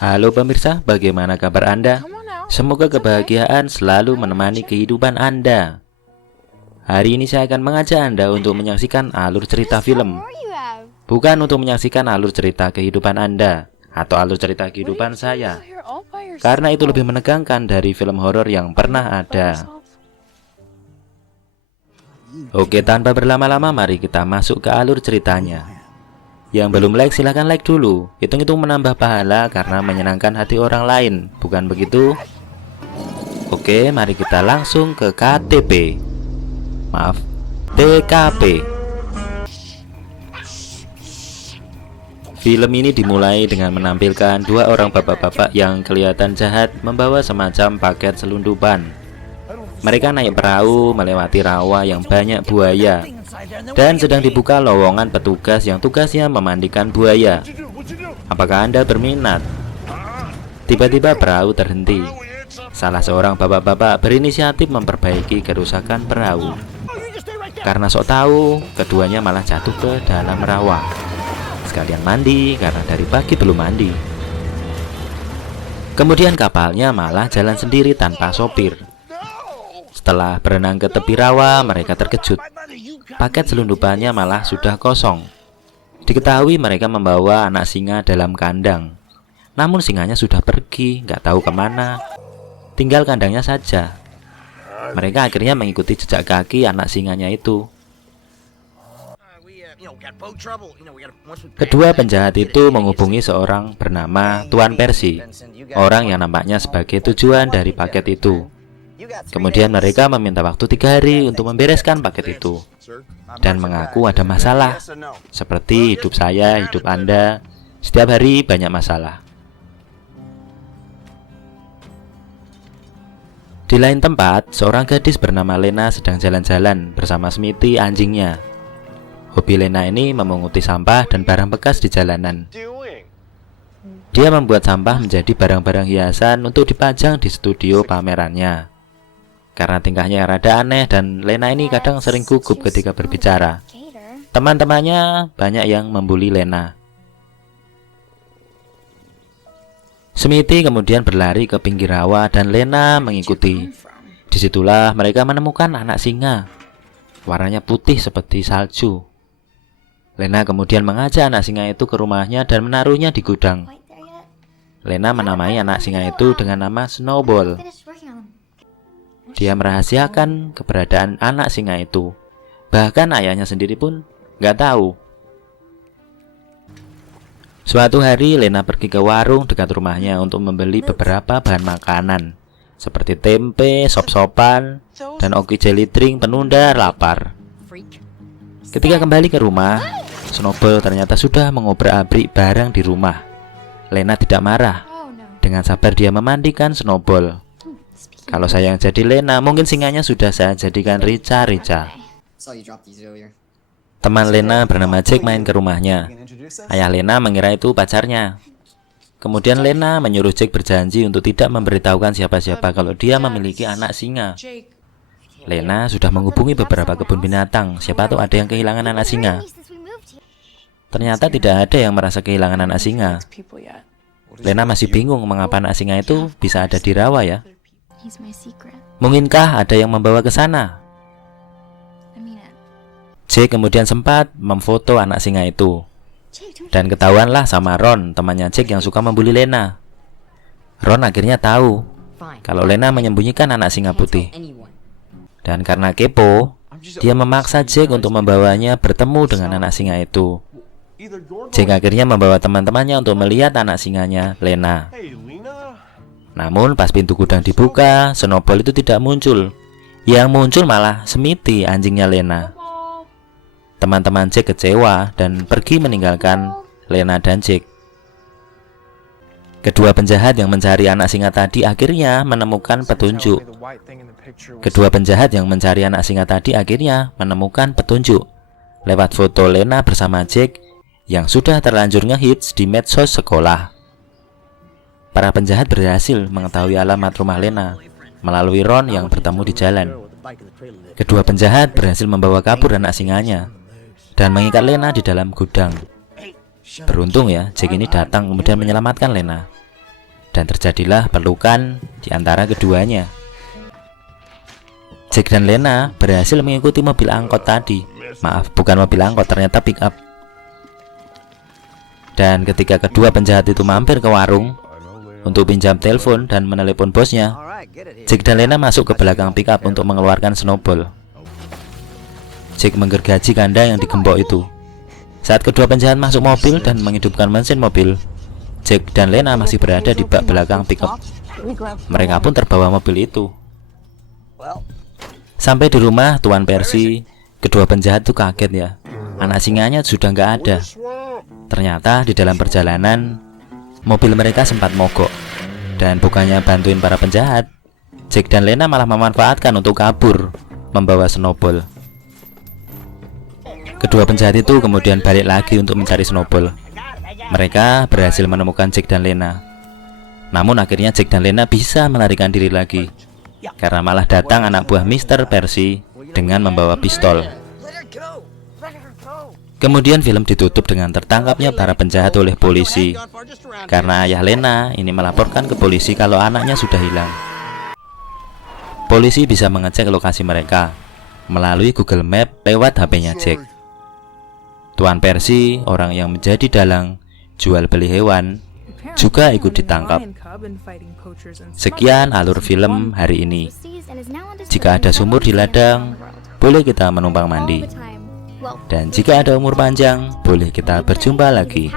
Halo pemirsa, bagaimana kabar Anda? Semoga kebahagiaan selalu menemani kehidupan Anda. Hari ini saya akan mengajak Anda untuk menyaksikan alur cerita film, bukan untuk menyaksikan alur cerita kehidupan Anda atau alur cerita kehidupan saya, karena itu lebih menegangkan dari film horor yang pernah ada. Oke, tanpa berlama-lama mari kita masuk ke alur ceritanya. Yang belum like silahkan like dulu. Hitung-hitung menambah pahala karena menyenangkan hati orang lain, bukan begitu? Oke, mari kita langsung ke KTP. Maaf, TKP. Film ini dimulai dengan menampilkan dua orang bapak-bapak yang kelihatan jahat membawa semacam paket selundupan. Mereka naik perahu melewati rawa yang banyak buaya, dan sedang dibuka lowongan petugas yang tugasnya memandikan buaya. Apakah Anda berminat? Tiba-tiba perahu terhenti. Salah seorang bapak-bapak berinisiatif memperbaiki kerusakan perahu. Karena sok tahu, keduanya malah jatuh ke dalam rawa. Sekalian mandi karena dari pagi belum mandi. Kemudian kapalnya malah jalan sendiri tanpa sopir. Setelah berenang ke tepi rawa, mereka terkejut. Paket selundupannya malah sudah kosong. Diketahui mereka membawa anak singa dalam kandang. Namun singanya sudah pergi, nggak tahu kemana. Tinggal kandangnya saja. Mereka akhirnya mengikuti jejak kaki anak singanya itu. Kedua penjahat itu menghubungi seorang bernama Tuan Percy, orang yang nampaknya sebagai tujuan dari paket itu. Kemudian mereka meminta waktu 3 hari untuk membereskan paket itu dan mengaku ada masalah. Seperti hidup saya, hidup Anda, setiap hari banyak masalah. Di lain tempat, seorang gadis bernama Lena sedang jalan-jalan bersama Smithy, anjingnya. Hobi Lena ini memunguti sampah dan barang bekas di jalanan. Dia membuat sampah menjadi barang-barang hiasan untuk dipajang di studio pamerannya. Karena tingkahnya rada aneh dan Lena ini kadang sering gugup ketika berbicara. Teman-temannya banyak yang membuli Lena. Smithy kemudian berlari ke pinggir rawa dan Lena mengikuti. Disitulah mereka menemukan anak singa. Warnanya putih seperti salju. Lena kemudian mengajak anak singa itu ke rumahnya dan menaruhnya di gudang. Lena menamai anak singa itu dengan nama Snowball. Dia merahasiakan keberadaan anak singa itu. Bahkan ayahnya sendiri pun nggak tahu. Suatu hari Lena pergi ke warung dekat rumahnya untuk membeli beberapa bahan makanan seperti tempe, sop-sopan, dan oki jelly drink penunda lapar. Ketika kembali ke rumah, Snowball ternyata sudah mengobrak-abrik barang di rumah. Lena tidak marah. Dengan sabar dia memandikan Snowball. Kalau saya yang jadi Lena, mungkin singanya sudah saya jadikan Rica-Rica. Teman Lena bernama Jack main ke rumahnya. Ayah Lena mengira itu pacarnya. Kemudian Lena menyuruh Jack berjanji untuk tidak memberitahukan siapa-siapa kalau dia memiliki anak singa. Lena sudah menghubungi beberapa kebun binatang, siapa tahu ada yang kehilangan anak singa. Ternyata tidak ada yang merasa kehilangan anak singa. Lena masih bingung mengapa anak singa itu bisa ada di rawa ya. Mungkinkah ada yang membawa ke sana? Jack kemudian sempat memfoto anak singa itu. Dan ketahuanlah sama Ron, temannya Jack yang suka membuli Lena. Ron akhirnya tahu kalau Lena menyembunyikan anak singa putih. Dan karena kepo, dia memaksa Jack untuk membawanya bertemu dengan anak singa itu. Jack akhirnya membawa teman-temannya untuk melihat anak singanya, Lena. Namun pas pintu gudang dibuka, Snowball itu tidak muncul. Yang muncul malah Smithy, anjingnya Lena. Teman-teman Jack kecewa dan pergi meninggalkan Lena dan Jack. Kedua penjahat yang mencari anak singa tadi akhirnya menemukan petunjuk. Lewat foto Lena bersama Jack yang sudah terlanjur ngehits di medsos sekolah. Para penjahat berhasil mengetahui alamat rumah Lena melalui Ron yang bertemu di jalan. Kedua penjahat berhasil membawa kabur anak singanya dan mengikat Lena di dalam gudang. Beruntung ya, Jack ini datang kemudian menyelamatkan Lena. Dan terjadilah pelukan di antara keduanya. Jack dan Lena berhasil mengikuti mobil angkot tadi. Maaf, bukan mobil angkot, ternyata pick up. Dan ketika kedua penjahat itu mampir ke warung untuk pinjam telepon dan menelepon bosnya, Jack dan Lena masuk ke belakang pick up untuk mengeluarkan snowball. Jack menggergaji ganda yang digembok itu. Saat kedua penjahat masuk mobil dan menghidupkan mesin mobil, Jack dan Lena masih berada di bak belakang pick up. Mereka pun terbawa mobil itu. Sampai di rumah Tuan Percy, kedua penjahat itu kaget ya. Anak singanya sudah nggak ada. Ternyata di dalam perjalanan mobil mereka sempat mogok. Dan bukannya bantuin para penjahat, Jack dan Lena malah memanfaatkan untuk kabur, membawa snowball. Kedua penjahat itu kemudian balik lagi untuk mencari snowball. Mereka berhasil menemukan Jack dan Lena. Namun akhirnya Jack dan Lena bisa melarikan diri lagi, karena malah datang anak buah Mr. Percy dengan membawa pistol. Kemudian film ditutup dengan tertangkapnya para penjahat oleh polisi, karena ayah Lena ini melaporkan ke polisi kalau anaknya sudah hilang. Polisi bisa mengecek lokasi mereka melalui Google Map lewat HP-nya Jack. Tuan Percy, orang yang menjadi dalang jual beli hewan, juga ikut ditangkap. Sekian alur film hari ini. Jika ada sumur di ladang, boleh kita menumpang mandi. Dan jika ada umur panjang, boleh kita berjumpa lagi.